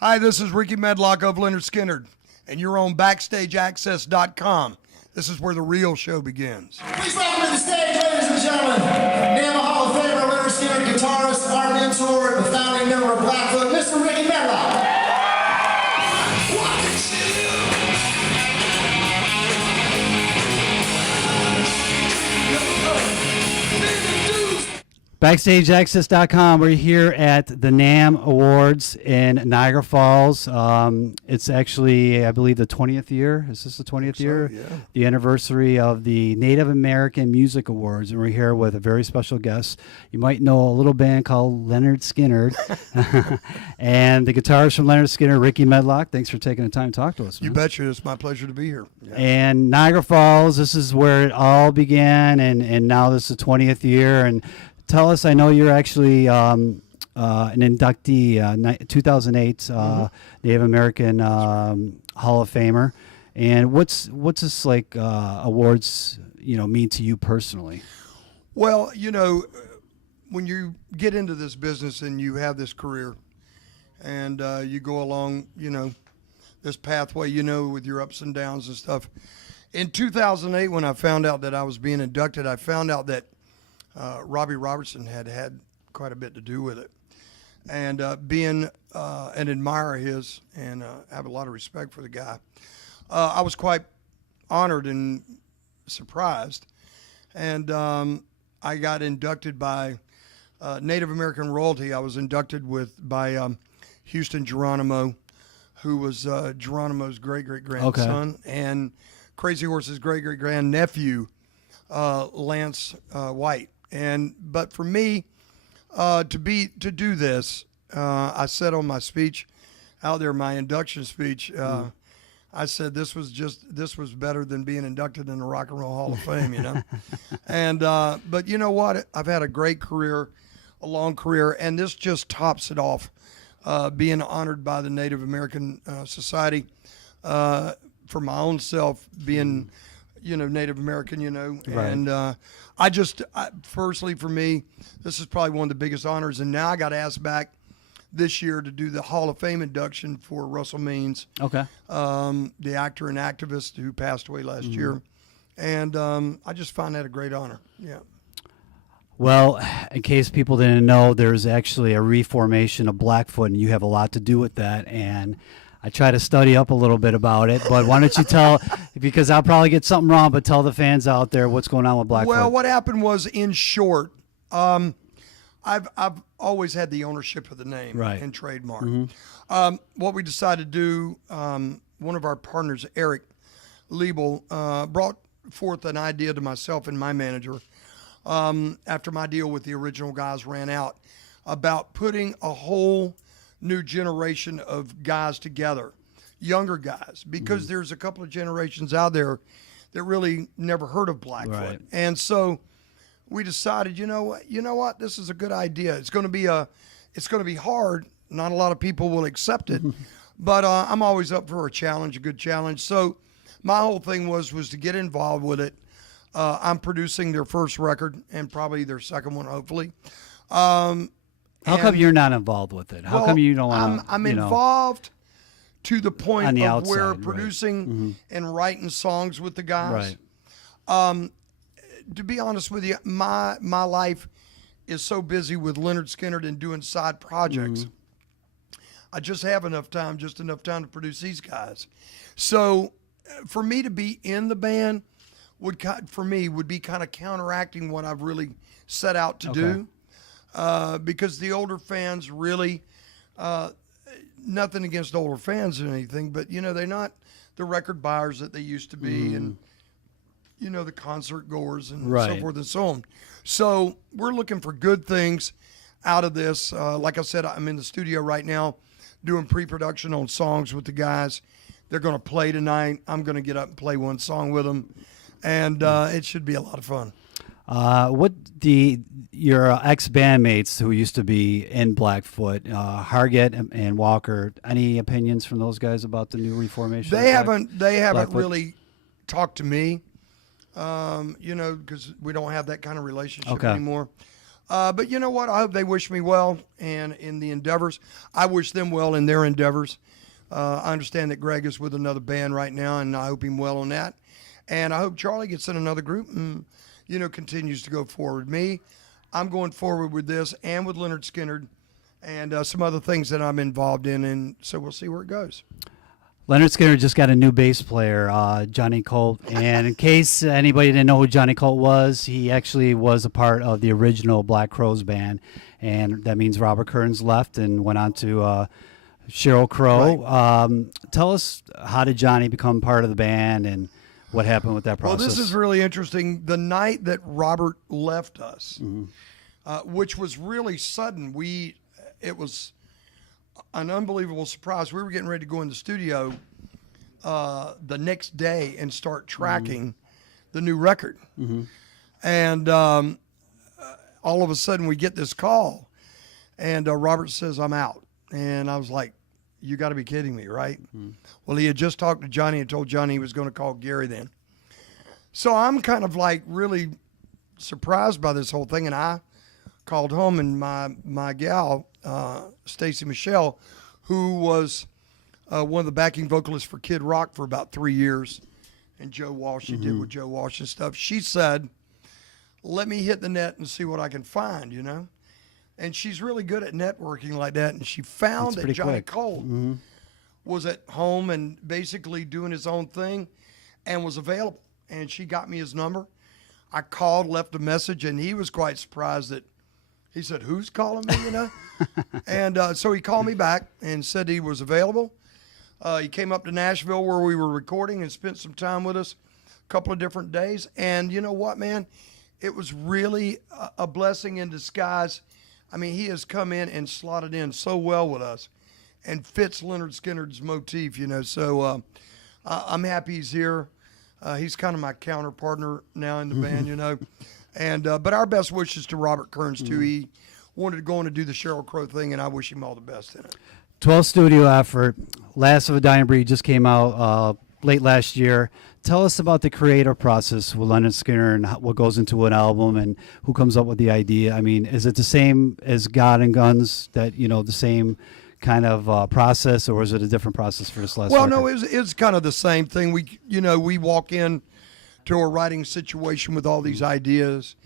Hi, this is Rickey Medlocke of Lynyrd Skynyrd, and you're on BackstageAxxess.com. This is where the real show begins. Please welcome to the stage, ladies and gentlemen, Niagara Hall of Famer, Lynyrd Skynyrd, guitarist, our mentor, the founding member of Blackfoot, Mr. Rickey Medlocke. BackstageAxxess.com. We're here at the NAMM Awards in Niagara Falls. It's actually, I believe, the 20th year. Is this the 20th year? Yeah. The anniversary of the Native American Music Awards. And we're here with a very special guest. You might know a little band called Lynyrd Skynyrd. And the guitarist from Lynyrd Skynyrd, Rickey Medlocke. Thanks for taking the time to talk to us, man. You betcha. It's my pleasure to be here. Yeah. And Niagara Falls, this is where it all began. And now this is the 20th year. And tell us, I know you're actually an inductee, 2008 Native American Hall of Famer. And what's this like awards mean to you personally? Well, when you get into this business and you have this career and you go along, this pathway, with your ups and downs and stuff. In 2008, when I found out that I was being inducted, I found out that Robbie Robertson had quite a bit to do with it. And being an admirer of his and have a lot of respect for the guy, I was quite honored and surprised. And I got inducted by Native American royalty. I was inducted by Houston Geronimo, who was Geronimo's great-great-grandson, and Crazy Horse's great-great-grandnephew, Lance White. But for me, to do this, I said on my speech out there, my induction speech, I said this was better than being inducted in the Rock and Roll Hall of Fame, And but you know what? I've had a great career, a long career, and this just tops it off. Being honored by the Native American Society, for my own self being, Native American, Right. And firstly for me, this is probably one of the biggest honors. And now I got asked back this year to do the Hall of Fame induction for Russell Means, the actor and activist who passed away last year. And I just find that a great honor. Yeah. Well, in case people didn't know, there's actually a reformation of Blackfoot, and you have a lot to do with that. And I try to study up a little bit about it, but why don't you tell, because I'll probably get something wrong, but tell the fans out there what's going on with Blackfoot. Well, what happened was, in short, I've always had the ownership of the name and trademark. What we decided to do, one of our partners, Eric Liebel, brought forth an idea to myself and my manager after my deal with the original guys ran out, about putting a whole new generation of guys together, younger guys, because there's a couple of generations out there that really never heard of Blackfoot. Right. And so we decided, you know what, this is a good idea. It's going to be hard. Not a lot of people will accept it, but I'm always up for a challenge, a good challenge. So my whole thing was to get involved with it. I'm producing their first record and probably their second one, hopefully. How come you're not involved with it? How come you don't want to? I'm involved to the point on the of outside, where right. producing and writing songs with the guys. Right. To be honest with you, my life is so busy with Lynyrd Skynyrd and doing side projects. I just have enough time to produce these guys. So for me to be in the band would be kind of counteracting what I've really set out to do. Because the older fans really, nothing against older fans or anything, but they're not the record buyers that they used to be, and the concert goers and so forth and so on. So we're looking for good things out of this. Like I said, I'm in the studio right now doing pre-production on songs with the guys. They're going to play tonight. I'm going to get up and play one song with them, and it should be a lot of fun. Your ex-bandmates who used to be in Blackfoot, Hargett and Walker, any opinions from those guys about the new reformation? They haven't really talked to me, because we don't have that kind of relationship anymore. But you know what? I hope they wish me well and in the endeavors. I wish them well in their endeavors. I understand that Greg is with another band right now, and I hope him well on that. And I hope Charlie gets in another group and, continues to go forward. Me, I'm going forward with this and with Lynyrd Skynyrd and some other things that I'm involved in, and so we'll see where it goes. Lynyrd Skynyrd just got a new bass player, Johnny Colt. And in case anybody didn't know who Johnny Colt was, he actually was a part of the original Black Crowes band. And that means Robert Kearns left and went on to Sheryl Crow. Right. Tell us, how did Johnny become part of the band and what happened with that process? Well, this is really interesting. The night that Robert left us, which was really sudden, it was an unbelievable surprise. We were getting ready to go in the studio the next day and start tracking the new record. And all of a sudden we get this call, and Robert says, "I'm out." And I was like, "You got to be kidding me, right?" Well, he had just talked to Johnny and told Johnny he was going to call Gary then. So I'm kind of like really surprised by this whole thing, and I called home, and my gal, Stacy Michelle, who was one of the backing vocalists for Kid Rock for about 3 years, and Joe Walsh, she did with Joe Walsh and stuff. She said, "Let me hit the net and see what I can find," And she's really good at networking like that, and she found that Johnny Colt was at home and basically doing his own thing and was available. And she got me his number. I called, left a message, and he was quite surprised that he said, "Who's calling me?" And so he called me back and said he was available. He came up to Nashville where we were recording and spent some time with us a couple of different days. And you know what, man? It was really a blessing in disguise. I mean, he has come in and slotted in so well with us and fits Lynyrd Skynyrd's motif, So I'm happy he's here. He's kind of my counter partner now in the band, And but our best wishes to Robert Kearns, too. He wanted to go on and do the Sheryl Crow thing, and I wish him all the best in it. 12 studio effort. Last of a Dying Breed just came out late last year. Tell us about the creative process with Lynyrd Skynyrd and what goes into an album and who comes up with the idea. I mean, is it the same as God and Guns, that, the same kind of process, or is it a different process for this last record? No, it's kind of the same thing. We walk in to a writing situation with all these ideas.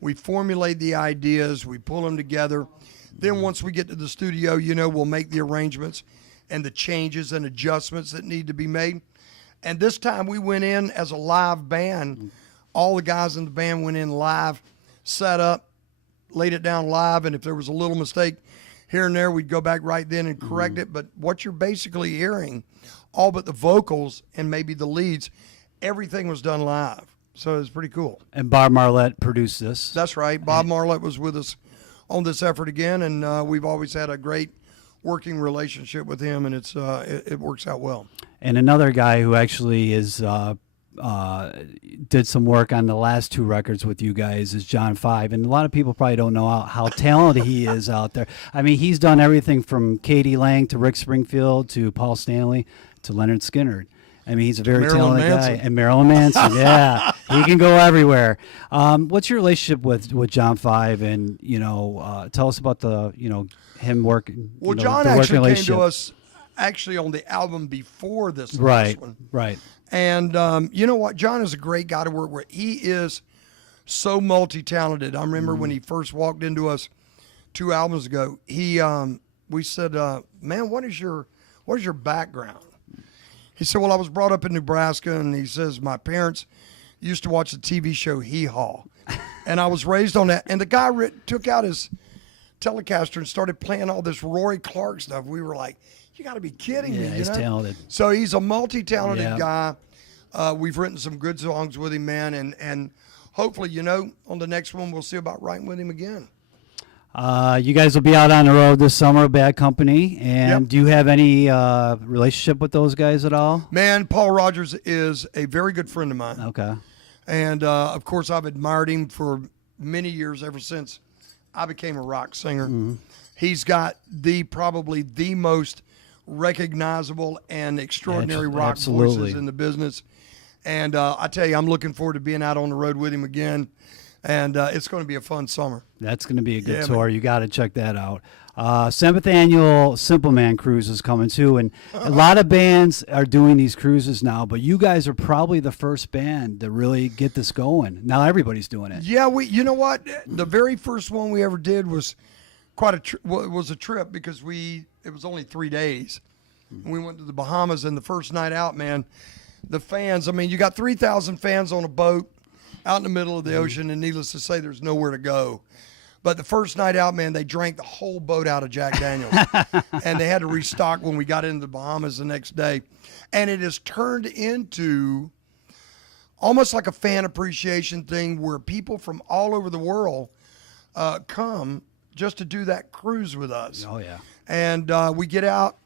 We formulate the ideas, we pull them together. Then once we get to the studio, we'll make the arrangements and the changes and adjustments that need to be made. And this time we went in as a live band. All the guys in the band went in live, set up, laid it down live, and if there was a little mistake here and there, we'd go back right then and correct it. But what you're basically hearing, all but the vocals and maybe the leads, everything was done live. So it was pretty cool. And Bob Marlette produced this. That's right. Bob Marlette was with us on this effort again, and we've always had a great working relationship with him, and it works out well. And another guy who actually is did some work on the last two records with you guys is John Five, and a lot of people probably don't know how talented he is out there. I mean, he's done everything from Katie Lang to Rick Springfield to Paul Stanley to Lynyrd Skynyrd. I mean, he's a very talented guy. And Marilyn Manson, yeah, he can go everywhere. What's your relationship with John Five, and tell us about the him working. Well, John actually came to us actually on the album before this last one. Right. And you know what? John is a great guy to work with. He is so multi-talented. I remember when he first walked into us 2 albums ago, we said, "Man, what is your background?" He said, "Well, I was brought up in Nebraska," and he says, "My parents used to watch the TV show Hee Haw, and I was raised on that." And the guy took out his Telecaster and started playing all this Roy Clark stuff. We were like, "You got to be kidding me!" He's talented. So he's a multi-talented guy. We've written some good songs with him, man, and hopefully, on the next one we'll see about writing with him again. You guys will be out on the road this summer, Bad Company, and do you have any relationship with those guys at all? Man, Paul Rogers is a very good friend of mine. Okay. And, of course, I've admired him for many years, ever since I became a rock singer. He's got probably the most recognizable and extraordinary rock voices in the business. And I tell you, I'm looking forward to being out on the road with him again. and it's going to be a fun summer. That's going to be a good Yeah, tour. man. You got to check that out. 7th annual Simple Man Cruise is coming too, and a lot of bands are doing these cruises now. But you guys are probably the first band to really get this going. Now everybody's doing it. Yeah, you know what? The very first one we ever did was quite was a trip because it was only 3 days. We went to the Bahamas, and the first night out, man, the fans. I mean, you got 3,000 fans on a boat out in the middle of the ocean, and needless to say, there's nowhere to go. But the first night out, man, they drank the whole boat out of Jack Daniels. And they had to restock when we got into the Bahamas the next day. And it has turned into almost like a fan appreciation thing where people from all over the world come just to do that cruise with us. Oh yeah. And we get out,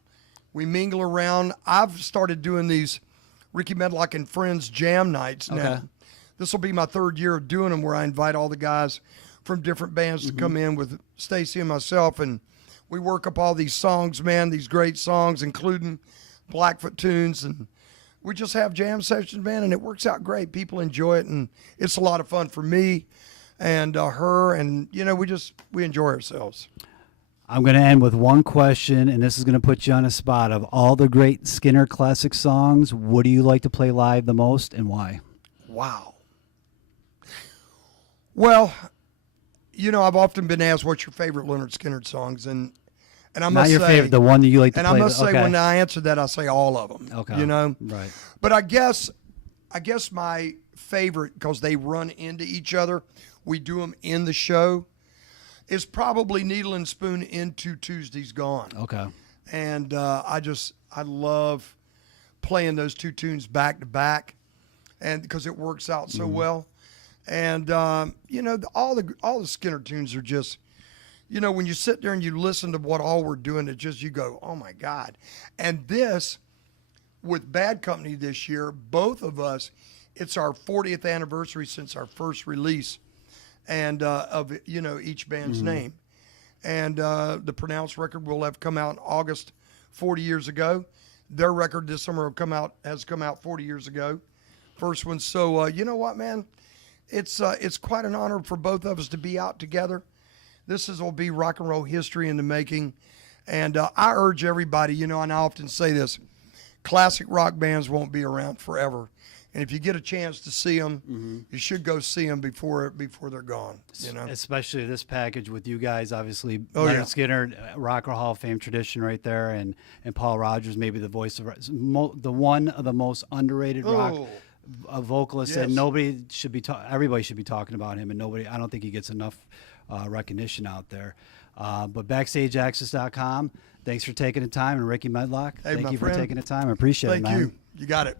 we mingle around. I've started doing these Rickey Medlocke and Friends jam nights now. Okay. This will be my 3rd year of doing them, where I invite all the guys from different bands to come in with Stacy and myself, and we work up all these songs, man, these great songs, including Blackfoot tunes, and we just have jam sessions, man, and it works out great. People enjoy it, and it's a lot of fun for me and her, and you know, we enjoy ourselves. I'm going to end with one question, and this is going to put you on a spot. Of all the great Skynyrd classic songs, what do you like to play live the most, and why? Wow. Well, you know, I've often been asked what's your favorite Lynyrd Skynyrd songs, and I must Not your say, favorite, the one that you like to and play. I must say, okay. when I answer that, I say all of them. Okay. You know, Right. But I guess my favorite, because they run into each other, we do them in the show, is probably Needle and Spoon into Tuesday's Gone. Okay. And I love playing those two tunes back to back, and because it works out so well. And you know, all the Skynyrd tunes are just, you know, when you sit there and you listen to what all we're doing, it just, you go, oh my God. And this, with Bad Company this year, both of us, it's our 40th anniversary since our first release, and of, you know, each band's name. And the Pronounced record will have come out in August 40 years ago. Their record this summer has come out 40 years ago. First one. So you know what, man? It's quite an honor for both of us to be out together. Will be rock and roll history in the making. And I urge everybody, you know, and I often say this, classic rock bands won't be around forever. And if you get a chance to see them, you should go see them before they're gone. You know, especially this package with you guys, obviously. Oh, Lynyrd yeah. Skynyrd, Rock and Roll Hall of Fame tradition right there, and Paul Rogers, maybe the voice of the one of the most underrated rock vocalists, and Yes. everybody should be talking about him, and I don't think he gets enough recognition out there. But BackstageAxxess.com. Thanks for taking the time, and Rickey Medlocke, Hey, thank my you friend. for taking the time. I appreciate it, thank man. you. You got it.